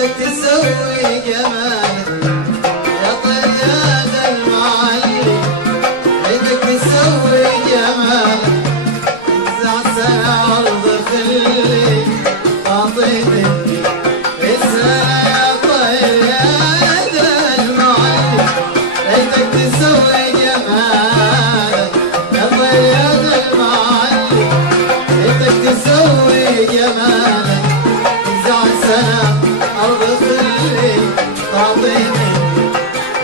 ريتك تسوي جمالك يا طياد المعلي، ريتك تسوي جمالك تنزع سنة أرض خلي تعطيني رسالة يا طياد المعلي، ريتك تسوي جمالك يا طياد المعلي، ريتك تسوي جمالك تنزع سنة أرض خلي تعطيني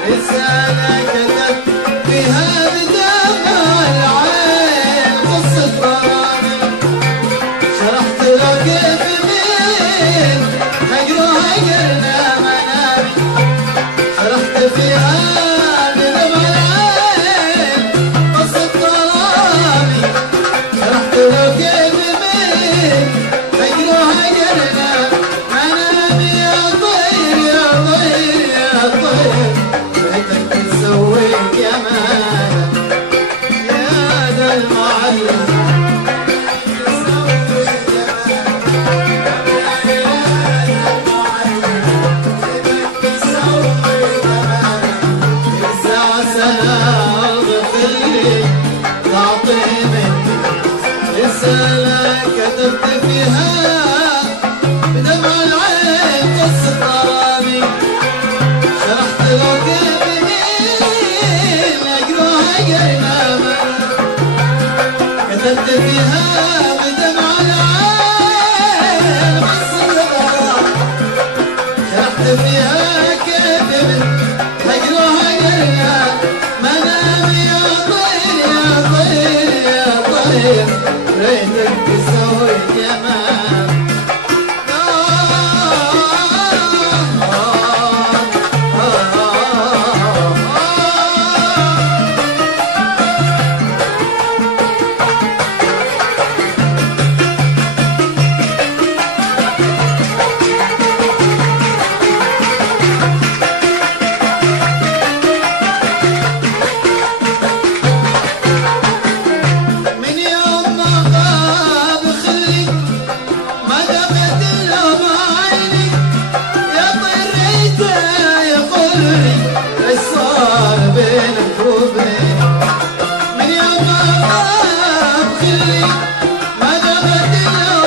رسالة كتبت فيها بدمع العين قصة غرامي، شرحت له كيف مين هجروها قرنا منامي، شرحت فيها بدمع العين قصة غرامي، شرحت له كيف مين هجروها قرنا منامي، يا طير يا طير يا طير ريتك تسوي جمالك يا ذا المعلم، تسوي جمالك يا ذا المعلم، ريتك تسوي جمالك تسع سنة أرض خلي تعطيني رسالة كتبت فيها بدمع العين قصة غرامي، شرحت له كيف مين أجروها قرنا كتبت فيها بدمع العين قصة غرامي، شرحت فيها كيف مين أجروها قرنا منامي، يا طير يا طير يا طير ريتك تسوي جمال. من يوم ما غاب خلي ما دقت له عيني، يا طير ريته يقول لي ايش صار بينك وبيني، من يوم ما غاب خلي ما دقت له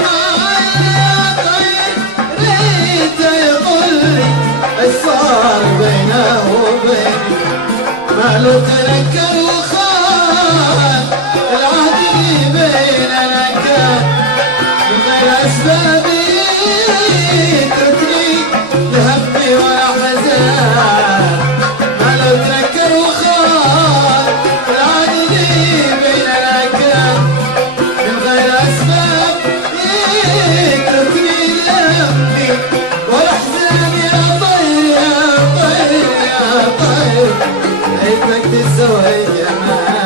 عيني، يا طير ريته يقول لي ايش صار بينه وبيني، ماله تنكر وخان العهد اللي بيننا كان من غير أسباب يتركني لهمي وأحزان، ماله تنكر وخان العهد اللي بيننا كان من غير أسباب يتركني لهمي وأحزان، يا طير يا طير يا طير ريتك تسوي جمالك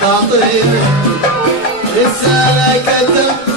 تعطيني رسالة كتبت